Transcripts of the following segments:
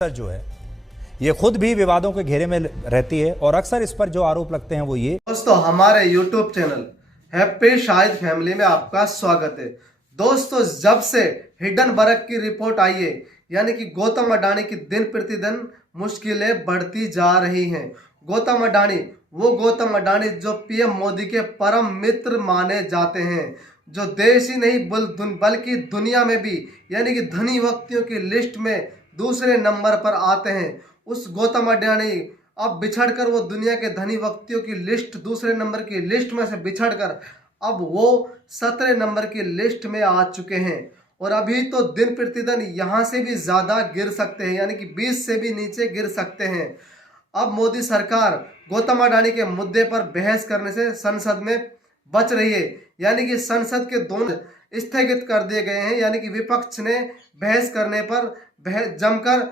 जो है ये खुद भी विवादों के घेरे में रहती है और अक्सर इस पर जो आरोप लगते हैं वो ये। दोस्तों, हमारे YouTube channel happy Shahid family में आपका स्वागत है। दोस्तों, जब से हिडनबर्ग की रिपोर्ट आई है, यानी कि गौतम अडानी की दिन प्रतिदिन मुश्किलें बढ़ती जा रही हैं। गौतम अडानी जो पीएम मोदी के परम मित्र माने जाते हैं, जो देश ही नहीं बल्कि दुनिया में भी यानी कि धनी व्यक्तियों की लिस्ट में दूसरे नंबर पर आते हैं। उस गौतम अडानी अब बिछड़कर वो दुनिया के धनी व्यक्तियों की लिस्ट, दूसरे नंबर की लिस्ट में से बिछड़कर अब वो 17 नंबर की लिस्ट में आ चुके हैं। और अभी तो दिन प्रतिदिन यहाँ से भी ज़्यादा गिर सकते हैं, यानी कि 20 से भी नीचे गिर सकते हैं। अब मोदी सरकार गौतम अडानी के मुद्दे पर बहस करने से संसद में बच रही है, यानी कि संसद के दोनों स्थगित कर दिए गए हैं। यानी कि विपक्ष ने बहस करने पर जमकर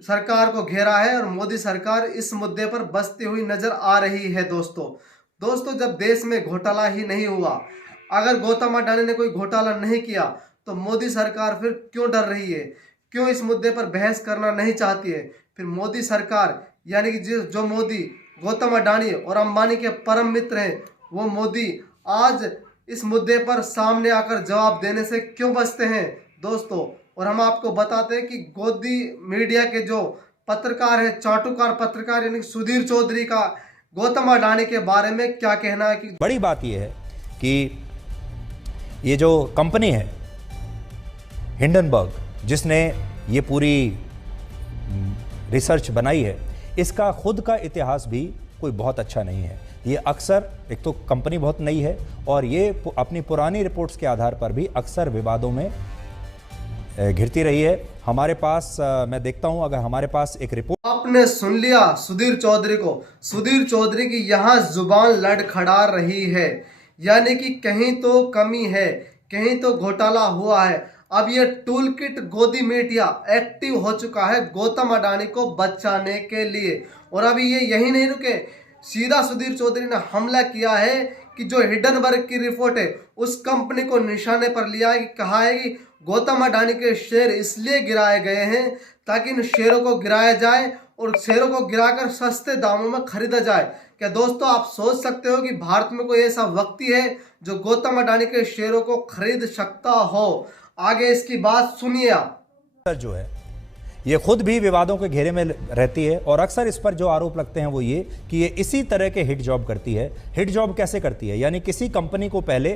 सरकार को घेरा है और मोदी सरकार इस मुद्दे पर बचती हुई नजर आ रही है। दोस्तों, जब देश में घोटाला ही नहीं हुआ, अगर गौतम अडानी ने कोई घोटाला नहीं किया, तो मोदी सरकार फिर क्यों डर रही है, क्यों इस मुद्दे पर बहस करना नहीं चाहती है? फिर मोदी सरकार यानी कि जो मोदी गौतम अडानी और अंबानी के परम मित्र हैं, वो मोदी आज इस मुद्दे पर सामने आकर जवाब देने से क्यों बचते हैं दोस्तों? और हम आपको बताते हैं कि गोदी मीडिया के जो पत्रकार है, चाटुकार पत्रकार यानी सुधीर चौधरी का गौतम अडानी के बारे में क्या कहना है। कि बड़ी बात यह है कि ये जो कंपनी है हिंडनबर्ग, जिसने ये पूरी रिसर्च बनाई है, इसका खुद का इतिहास भी कोई बहुत अच्छा नहीं है। ये अक्सर, एक तो कंपनी बहुत नई है और ये अपनी पुरानी रिपोर्ट्स के आधार पर भी अक्सर विवादों में घिरती रही है। हमारे पास मैं देखता हूं, अगर हमारे पास एक रिपोर्ट आपने सुन लिया सुधीर चौधरी को, सुधीर चौधरी की यहाँ जुबान लड़खड़ा रही है, यानी कि कहीं तो कमी है, कहीं तो घोटाला हुआ है। अब ये टूल किट गोदी मीडिया एक्टिव हो चुका है गौतम अडानी को बचाने के लिए। और अभी ये यही नहीं रुके, सीधा सुधीर चौधरी ने हमला किया है कि जो हिडनबर्ग की रिपोर्ट है उस कंपनी को निशाने पर लिया है। कहा है कि गौतम अडानी के शेयर इसलिए गिराए गए हैं ताकि इन शेयरों को गिराया जाए और शेयरों को गिराकर सस्ते दामों में खरीदा जाए। क्या दोस्तों, आप सोच सकते हो कि भारत में कोई ऐसा व्यक्ति है जो गौतम अडानी के शेयरों को खरीद सकता हो? आगे इसकी बात सुनिए आप। जो है ये खुद भी विवादों के घेरे में रहती है और अक्सर इस पर जो आरोप लगते हैं वो ये कि ये इसी तरह के हिट जॉब करती है। हिट जॉब कैसे करती है? यानी किसी कंपनी को पहले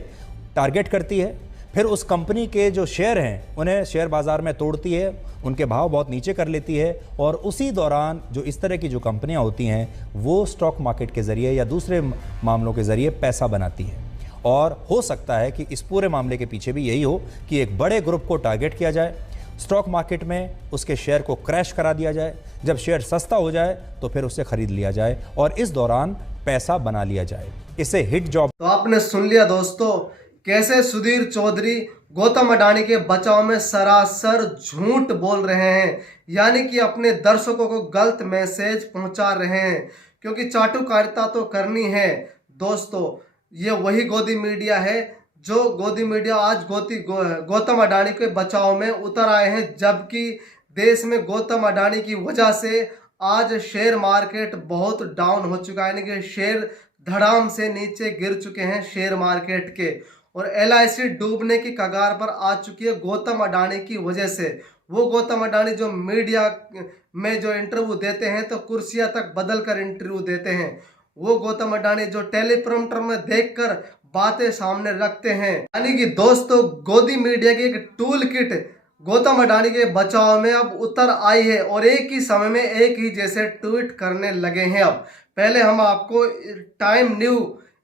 टारगेट करती है, फिर उस कंपनी के जो शेयर हैं उन्हें शेयर बाजार में तोड़ती है, उनके भाव बहुत नीचे कर लेती है और उसी दौरान जो इस तरह की जो कंपनियां होती हैं वो स्टॉक मार्केट के ज़रिए या दूसरे मामलों के ज़रिए पैसा बनाती है। और हो सकता है कि इस पूरे मामले के पीछे भी यही हो कि एक बड़े ग्रुप को टारगेट किया जाए, स्टॉक मार्केट में उसके शेयर को क्रैश करा दिया जाए, जब शेयर सस्ता हो जाए तो फिर उसे खरीद लिया जाए और इस दौरान पैसा बना लिया जाए। इसे हिट जॉब। तो आपने सुन लिया दोस्तों, कैसे सुधीर चौधरी गौतम अडानी के बचाव में सरासर झूठ बोल रहे हैं, यानी कि अपने दर्शकों को गलत मैसेज पहुंचा रहे हैं। क्योंकि चाटुकारिता तो करनी है दोस्तों। ये वही गोदी मीडिया है जो गोदी मीडिया आज गौतम अडानी के बचाव में उतर आए हैं, जबकि देश में गौतम अडानी की वजह से आज शेयर मार्केट बहुत डाउन हो चुका है, यानी कि शेयर धड़ाम से नीचे गिर चुके हैं शेयर मार्केट के। और LIC डूबने की कगार पर आ चुकी है गौतम अडानी की वजह से। वो गौतम अडानी जो मीडिया में जो इंटरव्यू देते हैं तो कुर्सियां तक बदल कर इंटरव्यू देते हैं। वो गौतम अडानी जो टेलीप्रॉम्प्टर में देखकर बातें सामने रखते हैं। यानी कि दोस्तों, गोदी मीडिया की एक टूल किट गौतम अडानी के बचाव में अब उतर आई है और एक ही समय में एक ही जैसे ट्वीट करने लगे हैं। अब पहले हम आपको टाइम न्यू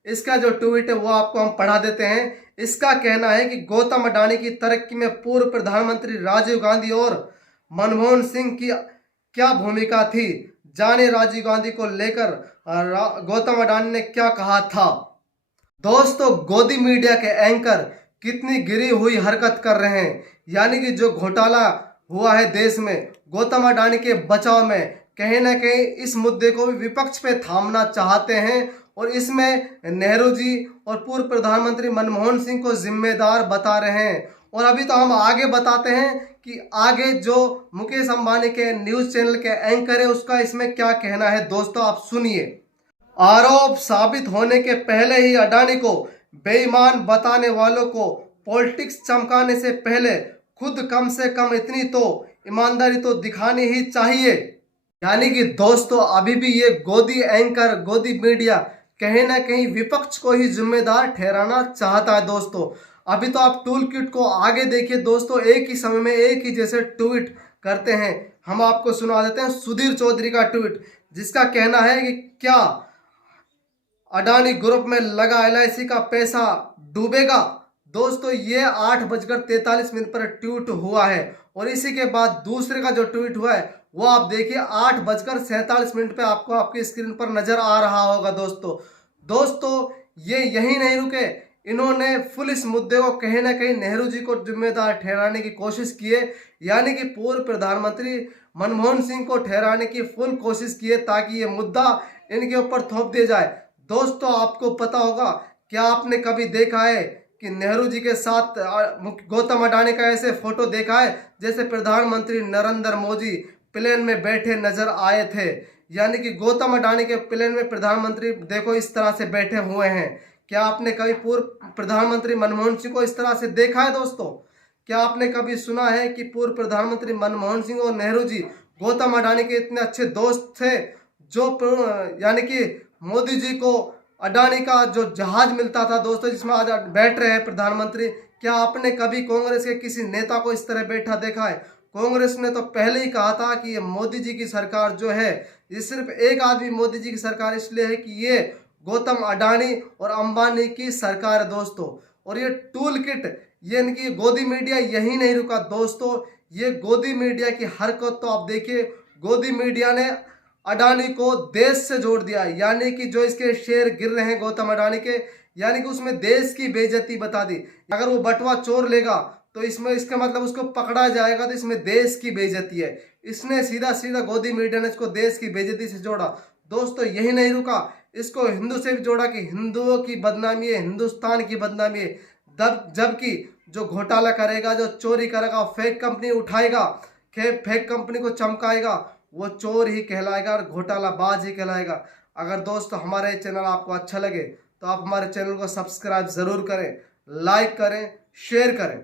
इसका जो ट्वीट है वो आपको हम पढ़ा देते हैं। इसका कहना है कि गौतम अडानी की तरक्की में पूर्व प्रधानमंत्री राजीव गांधी और मनमोहन सिंह की क्या भूमिका थी, जाने राजीव गांधी को लेकर गौतम अडानी ने क्या कहा था। दोस्तों, गोदी मीडिया के एंकर कितनी गिरी हुई हरकत कर रहे हैं, यानी कि जो घोटाला हुआ है देश में गौतम अडानी के बचाव में, कहीं ना कहीं इस मुद्दे को भी विपक्ष पे थामना चाहते हैं और इसमें नेहरू जी और पूर्व प्रधानमंत्री मनमोहन सिंह को जिम्मेदार बता रहे हैं। और अभी तो हम आगे बताते हैं कि आगे जो मुकेश अंबानी के न्यूज चैनल के एंकर है उसका इसमें क्या कहना है। दोस्तों आप सुनिए। आरोप साबित होने के पहले ही अडानी को बेईमान बताने वालों को पॉलिटिक्स चमकाने से पहले खुद कम से कम इतनी तो ईमानदारी तो दिखानी ही चाहिए। यानी कि दोस्तों अभी भी ये गोदी एंकर, गोदी मीडिया कहीं ना कहीं विपक्ष को ही जिम्मेदार ठहराना चाहता है। दोस्तों अभी तो आप टूल किट को आगे देखिए दोस्तों, एक ही समय में एक ही जैसे ट्वीट करते हैं। हम आपको सुना देते हैं सुधीर चौधरी का ट्वीट, जिसका कहना है कि क्या अडानी ग्रुप में लगा LIC का पैसा डूबेगा। दोस्तों ये 8:43 पर ट्वीट हुआ है और इसी के बाद दूसरे का जो ट्वीट हुआ है वो आप देखिए 8:47 पे आपको आपकी स्क्रीन पर नजर आ रहा होगा। दोस्तों ये यही नहीं रुके, इन्होंने फुल इस मुद्दे को कहीं ना कहीं नेहरू जी को जिम्मेदार ठहराने की कोशिश की है, यानी कि पूर्व प्रधानमंत्री मनमोहन सिंह को ठहराने की फुल कोशिश की है ताकि ये मुद्दा इनके ऊपर थोप दिया जाए। दोस्तों आपको पता होगा, क्या आपने कभी देखा है कि नेहरू जी के साथ गौतम अडानी का ऐसे फोटो देखा है जैसे प्रधानमंत्री नरेंद्र मोदी प्लेन में बैठे नजर आए थे। यानी कि गौतम अडानी के प्लेन में प्रधानमंत्री देखो इस तरह से बैठे हुए हैं। क्या आपने कभी पूर्व प्रधानमंत्री मनमोहन सिंह को इस तरह से देखा है। दोस्तों क्या आपने कभी सुना है कि पूर्व प्रधानमंत्री मनमोहन सिंह और नेहरू जी गौतम अडानी के इतने अच्छे दोस्त थे, जो यानी कि मोदी जी को अडानी का जो जहाज मिलता था दोस्तों जिसमें आज बैठ रहे हैं प्रधानमंत्री, क्या आपने कभी कांग्रेस के किसी नेता को इस तरह बैठा देखा है। कांग्रेस ने तो पहले ही कहा था कि ये मोदी जी की सरकार जो है, ये सिर्फ एक आदमी मोदी जी की सरकार इसलिए है कि ये गौतम अडानी और अंबानी की सरकार है। दोस्तों और ये टूल किट, ये इनकी गोदी मीडिया यही नहीं रुका दोस्तों, ये गोदी मीडिया की हरकत तो आप देखिए। गोदी मीडिया ने अडानी को देश से जोड़ दिया, यानी कि जो इसके शेयर गिर रहे हैं गौतम अडानी के, यानी कि उसमें देश की बेइज्जती बता दी। अगर वो बटवा चोर लेगा तो इसमें इसका मतलब उसको पकड़ा जाएगा, तो इसमें देश की बेइज्जती है। इसने सीधा सीधा गोदी मीडिया ने इसको देश की बेइज्जती से जोड़ा। दोस्तों यही नहीं रुका, इसको हिंदू से भी जोड़ा कि हिंदुओं की बदनामी है, हिंदुस्तान की बदनामी है। जबकि जो घोटाला करेगा, जो चोरी करेगा, फेक कंपनी उठाएगा, फेक कंपनी को चमकाएगा, वो चोर ही कहलाएगा और घोटालाबाज ही कहलाएगा। अगर दोस्तों हमारे चैनल आपको अच्छा लगे तो आप हमारे चैनल को सब्सक्राइब ज़रूर करें, लाइक करें, शेयर करें।